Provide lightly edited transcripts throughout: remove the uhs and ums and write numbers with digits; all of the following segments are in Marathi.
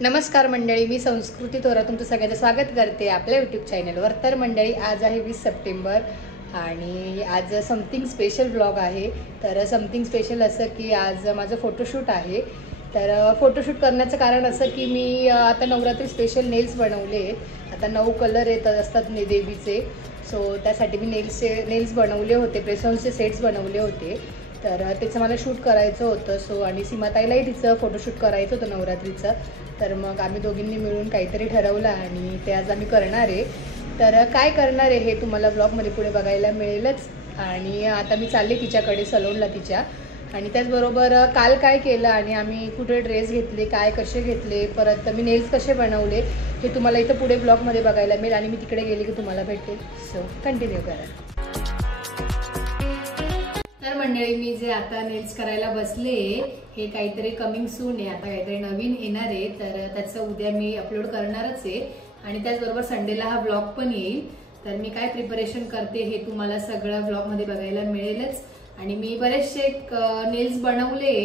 नमस्कार मंडळी, मी संस्कृती थोरात तुमचं सगळ्यांचं स्वागत करते आपल्या यूट्यूब चॅनलवर। तर मंडळी, आज आहे 20 सप्टेंबर आणि आज समथिंग स्पेशल व्लॉग आहे। तर समथिंग स्पेशल असं की आज माझं फोटोशूट आहे। तर फोटोशूट करण्याचं कारण असं की मी आता नवरात्री स्पेशल नेल्स बनवले। आता 9 कलर येत असतात देवीचे, सो त्यासाठी मी नेल्स बनवले होते, प्रेसॉन्सचे सेट्स बनवले होते। तर त्याचं मला शूट करायचं होतं। सो आणि सीमाताईलाही तिचं फोटोशूट करायचं होतं नवरात्रीचं। तर मग आम्ही दोघींनी मिळून काहीतरी ठरवलं आणि ते आज आम्ही करणार आहे। तर काय करणार आहे हे तुम्हाला ब्लॉगमध्ये पुढे बघायला मिळेलच। आणि आता मी चालले तिच्याकडे सलोनला तिच्या, आणि त्याचबरोबर काल काय केलं आणि आम्ही कुठे ड्रेस घेतले, काय कसे घेतले, परत मी नेल्स कसे बनवले हे तुम्हाला इथं पुढे ब्लॉगमध्ये बघायला मिळेल। आणि मी तिकडे गेले की तुम्हाला भेटेल। सो कंटिन्यू करा। तर मंडळी, मी जे आता नेल्स करायला बसले हे काहीतरी कमिंग सून आहे, आता काहीतरी नवीन येणार आहे। तर त्याचं उद्या मी अपलोड करणारच आहे आणि त्याचबरोबर संडेला हा ब्लॉग पण येईल। तर मी काय प्रिपरेशन करते हे तुम्हाला सगळं ब्लॉगमध्ये बघायला मिळेलच। आणि मी बरेचसे नेल्स बनवले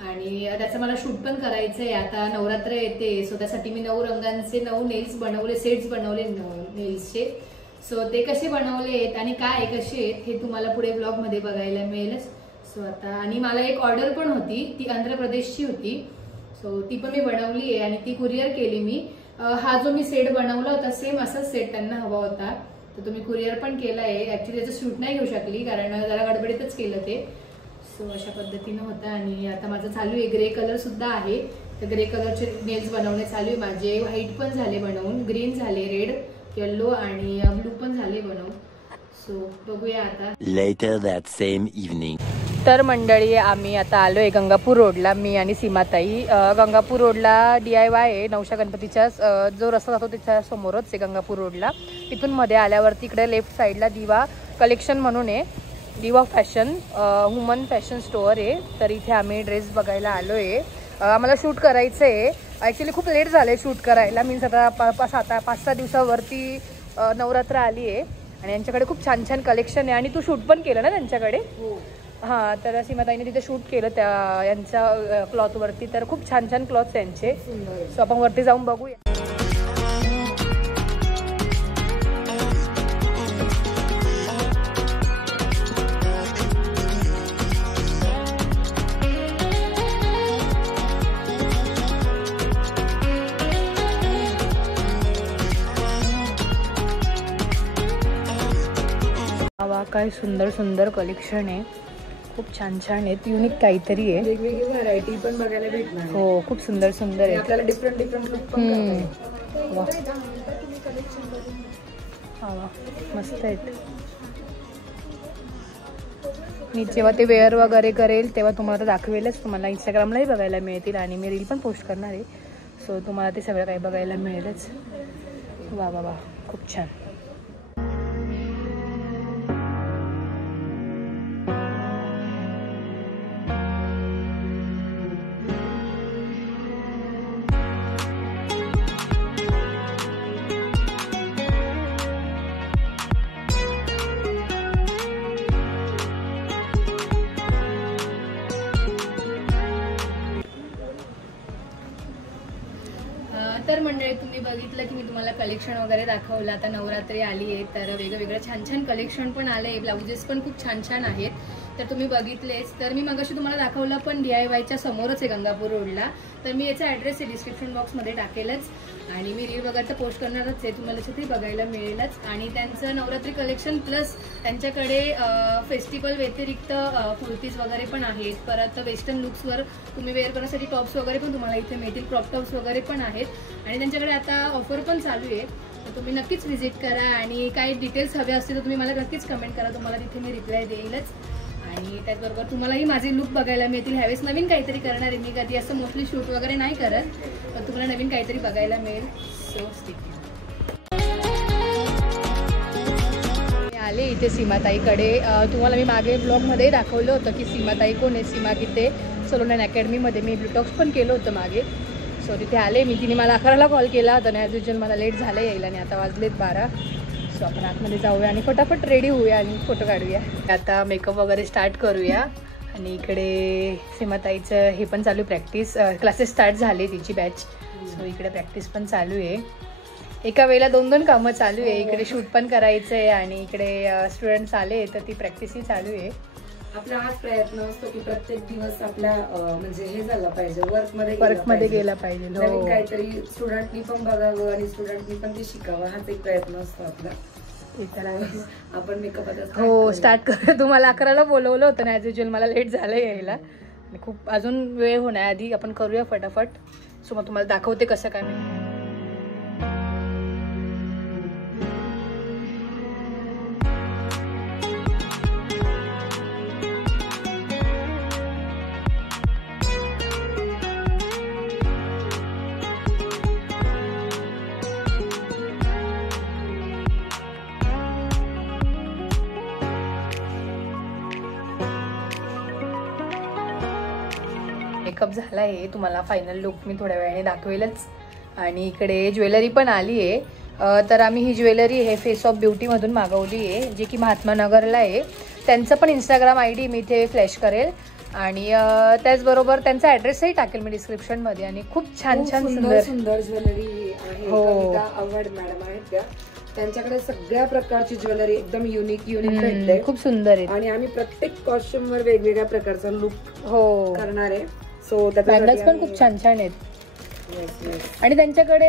आणि त्याचं मला शूट पण करायचं आहे। आता नवरात्र येते, सो त्यासाठी मी 9 रंगांचे 9 नेल्स बनवले, सेट्स बनवले नेल्सचे। सो ते कसे बनवले आहेत आणि काय कसे आहेत हे तुम्हाला पुढे ब्लॉगमध्ये बघायला मिळेलच। सो आता आणि मला एक ऑर्डर पण होती, ती आंध्र प्रदेशची होती। सो ती पण मी बनवली आहे आणि ती कुरिअर केली मी। हा जो मी सेट बनवला होता सेम असाच सेट त्यांना हवा होता, तर तुम्ही कुरिअर पण केला आहे। ॲक्च्युली त्याचं शूट नाही घेऊ शकली कारण जरा गडबडीतच केलं ते। सो अशा पद्धतीनं होतं आणि आता माझं चालू आहे ग्रे कलर सुद्धा आहे। तर ग्रे कलरचे नेल्स बनवणे चालू आहे माझे। व्हाईट पण झाले बनवून, ग्रीन झाले, रेड, येलो आणि ब्लू पण झाले बनवून। सो बघूया आता। Later that same evening. तर मंडळी, आम्ही आता आलोय गंगापूर रोडला, मी आणि सीमाताई। गंगापूर रोडला DIY आहे, नवशा गणपतीच्या जो रस्ता जातो त्याच्या समोरच आहे गंगापूर रोडला। इथून मध्ये आल्यावरती इकडे लेफ्ट साईडला दिवा कलेक्शन म्हणून आहे, दिवा फॅशन वुमन फॅशन स्टोअर आहे। तर इथे आम्ही ड्रेस बघायला आलोय, आम्हाला शूट करायचं आहे। ॲक्च्युली खूप लेट झालं आहे शूट करायला, मीन्स आता 5-6 दिवसावरती नवरात्र आली आहे आणि यांच्याकडे खूप छान छान कलेक्शन आहे। आणि तू शूट पण केलं ना त्यांच्याकडे? हां, तर सीमाताईने तिथे शूट केलं त्या यांच्या क्लॉथवरती। तर खूप छान छान क्लॉथ्स त्यांचे। सो आपण वरती जाऊन बघूया। काय सुंदर सुंदर कलेक्शन आहे, खूप छान छान आहेत, युनिक काहीतरी आहे, वेगवेगळी व्हरायटी पण बघायला भेटणार। हो, खूप सुंदर सुंदर आहे, आपल्याला डिफरंट लुक पण करता येईल। मस्त आहेत। मी जेव्हा ते वेअर वगैरे करेल तेव्हा तुम्हाला दाखवेलच, तुम्हाला इंस्टाग्रामलाही बघायला मिळतील आणि मी रील पण पोस्ट करणार आहे। सो तुम्हाला ते सगळं काही बघायला मिळेलच। वा वा वा, खूप छान। तर मंडळी, तुम्ही बघितलं की मी तुम्हाला कलेक्शन वगैरे दाखवलं। आता नवरात्री आली आहे तर वेगवेगळं छान छान कलेक्शन पण आलं आहे, ब्लाउजेस पण खूप छान छान आहेत। तर तुम्ही बघितलेच। तर मी मगाशी तुम्हाला दाखवलं पण DIYच्या समोरच आहे गंगापूर रोडला। तर मी याचा ॲड्रेस आहे डिस्क्रिप्शन बॉक्समध्ये टाकेलच आणि मी रील वगैरे तर पोस्ट करणारच आहे, तुम्हाला तिथे बघायला मिळेलच। आणि त्यांचं नवरात्री कलेक्शन प्लस त्यांच्याकडे फेस्टिवल व्यतिरिक्त कुर्तीज वगैरे पण आहेत। परत वेस्टर्न लुक्सवर तुम्ही वेअर करण्यासाठी टॉप्स वगैरे पण तुम्हाला इथे मिळतील, क्रॉप टॉप्स वगैरे पण आहेत। आणि त्यांच्याकडे आता ऑफर पण चालू आहे, तर तुम्ही नक्कीच व्हिजिट करा। आणि काही डिटेल्स हवे असतील तर तुम्ही मला नक्कीच कमेंट करा, तुम्हाला तिथे मी रिप्लाय देईलच। आणि त्याचबरोबर तुम्हालाही माझे लुक बघायला मिळतील। ह्यावेळेस नवीन काहीतरी करणार आहे मी, कधी असं मोस्टली शूट वगैरे नाही करत, तर तुम्हाला नवीन काहीतरी बघायला मिळेल। सो स्टिक आले इथे सीमाताईकडे। तुम्हाला मी मागे ब्लॉगमध्ये दाखवलं होतं की सीमाताई कोण आहे। सीमा गीते सलोन अँड अकॅडमीमध्ये मी ब्लूटॉक्स पण केलं होतं मागे। सो तिथे आले मी, तिने मला 11ला कॉल केला होता आणि ॲज युजल मला लेट झालं यायला आणि आता वाजलेत 12। सो आपण आतमध्ये जाऊया आणि फटाफट रेडी होऊया आणि फोटो काढूया। आता मेकअप वगैरे स्टार्ट करूया आणि इकडे सीमाताईचं हे पण चालू प्रॅक्टिस, क्लासेस स्टार्ट झाले तिची बॅच। सो इकडे प्रॅक्टिस पण चालू आहे. एका वेळेला 2-2 कामं चालू आहे. इकडे शूट पण करायचं आहे आणि इकडे स्टुडंट्स आले तर ती प्रॅक्टिसही चालू आहे. आपला हाच प्रयत्न असतो की प्रत्येक दिवस आपल्या म्हणजे हे झालं पाहिजे, वर्क मध्ये गेला पाहिजे. नवीन काहीतरी स्टुडंटनी पण बघावं आणि स्टुडंटनी पण ते शिकावं, हाच एक प्रयत्न असतो आपला. आपण मेकअप हो स्टार्ट कर. तुम्हाला 11ला बोलवलं होतं ना, ॲज युज्युअल मला लेट झालं यायला आणि खूप अजून वेळ होण्याआधी आपण करूया फटाफट. सो मग तुम्हाला दाखवते कसं काय. मेकअप झाला आहे. तुम्हाला फायनल लुक मी थोड्या वेळाने दाखवेलच. आणि इकडे ज्वेलरी पण आली आहे. तर आम्ही ही ज्वेलरी हे फेस ऑफ ब्युटीमधून मागवली आहे, जे की महात्मा नगरला आहे. त्यांचं पण इंस्टाग्राम ID मी इथे फ्लॅश करेल आणि त्याचबरोबर त्यांचा ॲड्रेसही टाकेल मी डिस्क्रिप्शनमध्ये. आणि खूप छान सुंदर ज्वेलरी आहे. कविता आव्हाड मॅडम आहेत त्या, त्यांच्याकडे सगळ्या प्रकारची ज्वेलरी एकदम युनिक भेटते. खूप सुंदर आहे आणि आम्ही प्रत्येक कॉस्ट्युम वर वेगवेगळ्या प्रकारचा लुक करणार आहे. सो बँगल्स पण खूप छान आहेत. आणि त्यांच्याकडे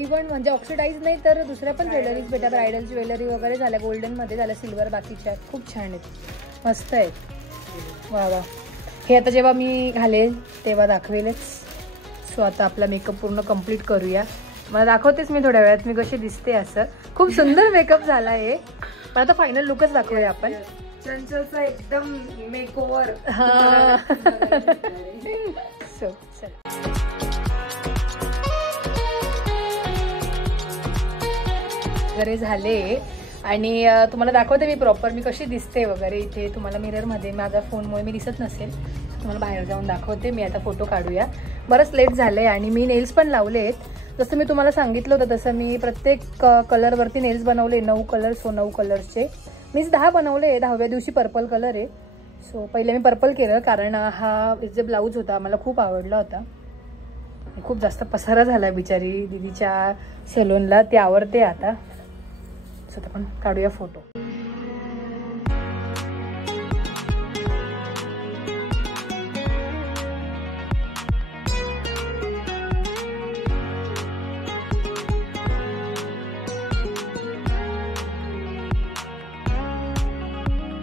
इव्हन म्हणजे ऑक्सिडाइज नाही तर दुसऱ्या पण ज्वेलरीज भेटतात. ब्रायडल ज्वेलरी वगैरे झाल्या, गोल्डन मध्ये झाल्या, सिल्वर, बाकीच्या खूप छान आहेत, मस्त आहेत. वा वा. हे आता जेव्हा मी घालेल तेव्हा दाखवेलच. सो आता आपला मेकअप पूर्ण कम्प्लीट करूया. मला दाखवतेच मी थोड्या वेळात मी कशी दिसते. असं खूप सुंदर मेकअप झाला आहे. पण आता फायनल लुकच दाखवूया आपण. चंचलचा एकदम मेकओव्हर. सो चल वगैरे झाले आणि तुम्हाला दाखवते मी प्रॉपर मी कशी दिसते वगैरे. इथे तुम्हाला मिररमध्ये माझ्या फोनमुळे मी दिसत नसेल, तुम्हाला बाहेर जाऊन दाखवते मी. आता फोटो काढूया. बरंच लेट झालं आहे आणि मी नेल्स पण लावले आहेत. जसं मी तुम्हाला सांगितलं होतं तसं मी प्रत्येक कलरवरती नेल्स बनवले. 9 कलर्स. 9 कलर्सचे मीच 10 बनवले. 10व्या दिवशी पर्पल कलर आहे. सो पहिले मी पर्पल केलं कारण हा जे ब्लाऊज होता मला खूप आवडला होता. खूप जास्त पसारा झाला बिचारी दीदीच्या सलूनला, ते आवडते आता. सो आपण काढूया फोटो.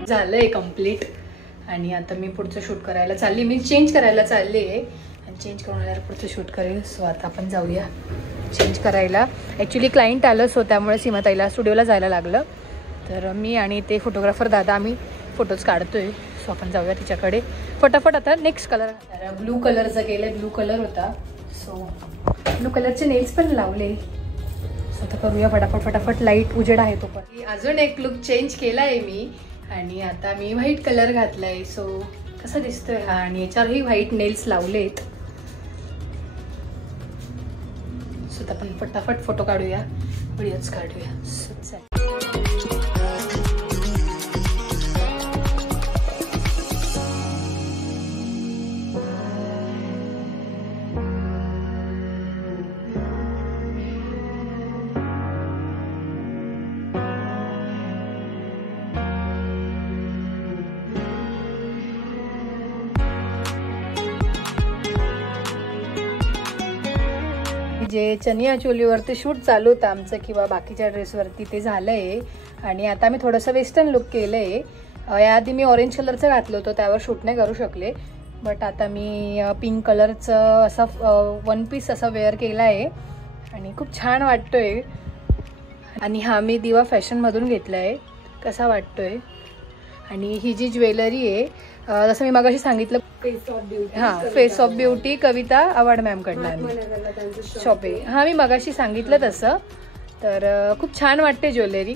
झालंय कम्प्लीट आणि आता मी पुढचं शूट करायला चालली. मी चेंज करायला चालली आहे आणि चेंज करून आल्यावर पुढचं शूट करेल. सो आता आपण जाऊया चेंज करायला. ॲक्च्युली क्लायंट आलं सो त्यामुळे सीमाताईला स्टुडिओला जायला लागलं. तर मी आणि ते फोटोग्राफर दादा आम्ही फोटोज काढतोय. सो आपण जाऊया तिच्याकडे फटाफट. आता नेक्स्ट कलर ब्लू कलरचा केलं. ब्लू कलर होता सो ब्लू कलरचे नेल्स पण लावले. सो आता करूया फटाफट. लाईट उजेड आहे तो पण. अजून एक लुक चेंज केला आहे मी आणि आता मी व्हाईट कलर घातलाय. सो कसा दिसतोय हा. आणि याच्यावरही व्हाईट नेल्स लावलेत. सो आता आपण फटाफट फोटो काढूया, व्हिडिओज काढूया. जे चनिया चोलीवरती शूट चालू होतं आमचं किंवा बाकीच्या ड्रेसवरती ते झालं आहे. आणि आता मी थोडंसं वेस्टर्न लुक केलं आहे. याआधी मी ऑरेंज कलरचं घातलं होतं, त्यावर शूट नाही करू शकले. बट आता मी पिंक कलरचं असा 1 पीस असा वेअर केला आहे आणि खूप छान वाटतोय. आणि हा मी दिवा फॅशनमधून घेतला आहे. कसा वाटतोय. आणि ही जी ज्वेलरी आहे जसं मी मगाशी सांगितलं face of beauty Kavita Awhad ma'am कडनं शॉपिंग. मी मगाशी सांगितलं तसं. तर खूप छान वाटते ज्वेलरी.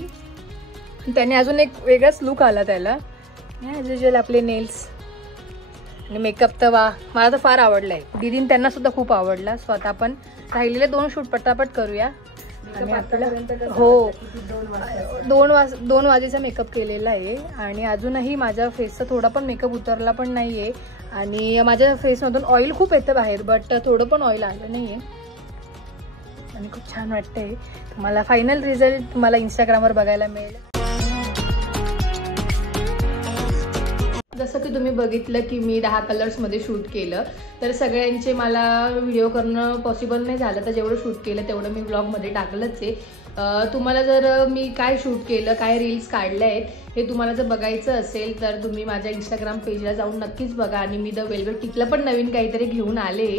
त्याने अजून एक वेगळाच लुक आला त्याला. ॲज युज्युअल आपले नेल्स आणि मेकअप तर वा मला तर फार आवडला आहे. दीदीन त्यांना सुद्धा खूप आवडला. सो आता आपण राहिलेले 2 शूट पटापट करूया. आणि आपल्याला 2 वाजेचा मेकअप केलेला आहे आणि अजूनही माझ्या फेसचा थोडा पण मेकअप उतरला पण नाही आहे. आणि माझ्या फेसमधून ऑइल खूप येतं बाहेर बट थोडं पण ऑइल आलं नाही आहे. आणि खूप छान वाटते. तुम्हाला फायनल रिझल्ट तुम्हाला इंस्टाग्रामवर बघायला मिळेल. जसं की तुम्ही बघितलं की मी 10 कलर्समध्ये शूट केलं, तर सगळ्यांचे मला व्हिडिओ करणं पॉसिबल नाही झालं, तर जेवढं शूट केलं तेवढं मी ब्लॉगमध्ये टाकलंच आहे. तुम्हाला जर मी काय शूट केलं, काय रील्स काढल्या आहेत हे तुम्हाला जर बघायचं असेल तर तुम्ही माझ्या इंस्टाग्राम पेजला जाऊन नक्कीच बघा. आणि मी द वेल्वेट टिकला पण नवीन काहीतरी घेऊन आले,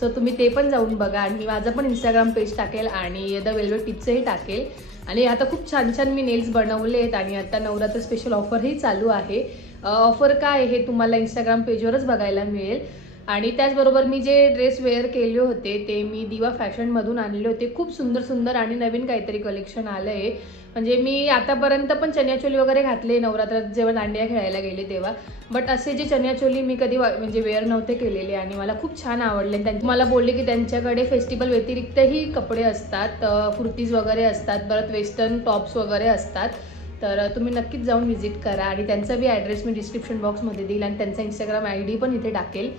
सो तुम्ही ते पण जाऊन बघा. आणि मी माझं पण इंस्टाग्राम पेज टाकेल आणि द वेल्वेट टिपचंही टाकेल. आणि आता खूप छान छान मी नेल्स बनवले आहेत आणि आता नवरात्र स्पेशल ऑफरही चालू आहे. ऑफर काय हे तुम्हाला इंस्टाग्राम पेजवरच बघायला मिळेल. आणि त्याचबरोबर मी जे ड्रेस वेअर केले होते ते मी दिवा फॅशनमधून आणले होते. खूप सुंदर सुंदर आणि नवीन काहीतरी कलेक्शन आलं आहे. म्हणजे मी आतापर्यंत पण चनियाचोली वगैरे घातले नवरात्रात जेव्हा दांडिया खेळायला गेले तेव्हा, बट असे जे चनियाचोली मी कधी म्हणजे वेअर नव्हते केलेले आणि मला खूप छान आवडले. त्यांनी मला बोलले की त्यांच्याकडे फेस्टिवल व्यतिरिक्तही कपडे असतात, कुर्तीज वगैरे असतात, परत वेस्टर्न टॉप्स वगैरे असतात. तर तुम्ही नक्कीच जाऊन व्हिजिट करा. आणि त्यांचा बी ॲड्रेस मी डिस्क्रिप्शन बॉक्समध्ये देईल आणि त्यांचा इंस्टाग्राम ID पण इथे टाकेल.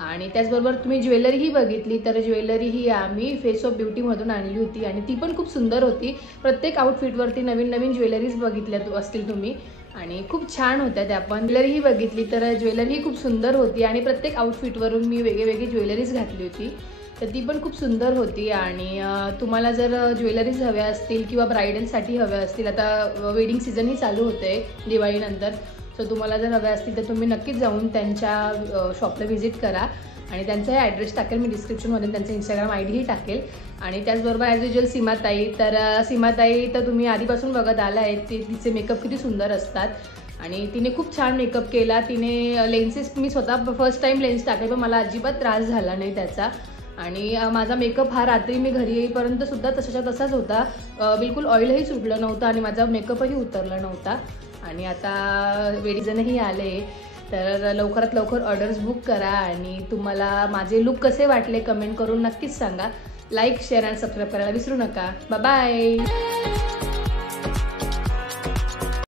आणि त्याचबरोबर तुम्ही ज्वेलरीही बघितली, तर ज्वेलरी ही आम्ही फेस ऑफ ब्युटीमधून आणली होती आणि ती पण खूप सुंदर होती. प्रत्येक आउटफिटवरती नवीन नवीन ज्वेलरीज बघितल्या असतील तुम्ही आणि खूप छान होत्या त्या पण. ज्वेलरीही बघितली तर ज्वेलरीही खूप सुंदर होती आणि प्रत्येक आउटफिटवरून मी वेगळी ज्वेलरीज घातली होती, तर ती पण खूप सुंदर होती. आणि तुम्हाला जर ज्वेलरीज हव्या असतील किंवा ब्रायडलसाठी हव्या असतील, आता वेडिंग सीझनही चालू होते दिवाळीनंतर, सो तुम्हाला जर हव्या असतील तर तुम्ही नक्कीच जाऊन त्यांच्या शॉपला व्हिजिट करा. आणि त्यांचाही ॲड्रेस टाकेल मी डिस्क्रिप्शनमध्ये, त्यांचा इंस्टाग्राम IDही टाकेल. आणि त्याचबरोबर ॲज युजल सीमाताई, तर सीमाताई तर तुम्ही आधीपासून बघत आला आहे, तिचे मेकअप किती सुंदर असतात आणि तिने खूप छान मेकअप केला. तिने लेन्सेस, मी स्वतः फर्स्ट टाईम लेन्स टाकले पण मला अजिबात त्रास झाला नाही त्याचा. आणि माझा मेकअप हा रात्री मी घरी येईपर्यंत सुद्धा तसाच्या तसाच होता, बिलकुल ऑइलही सुटलं नव्हतं आणि माझा मेकअपही उतरला नव्हता. आणि आता वेडिंग सीझनही आले, तर लवकरात लवकर ऑर्डर्स बुक करा. आणि तुम्हाला माझे लुक कसे वाटले कमेंट करून नक्कीच सांगा. लाईक, शेअर आणि सबस्क्राईब करायला विसरू नका. Bye bye.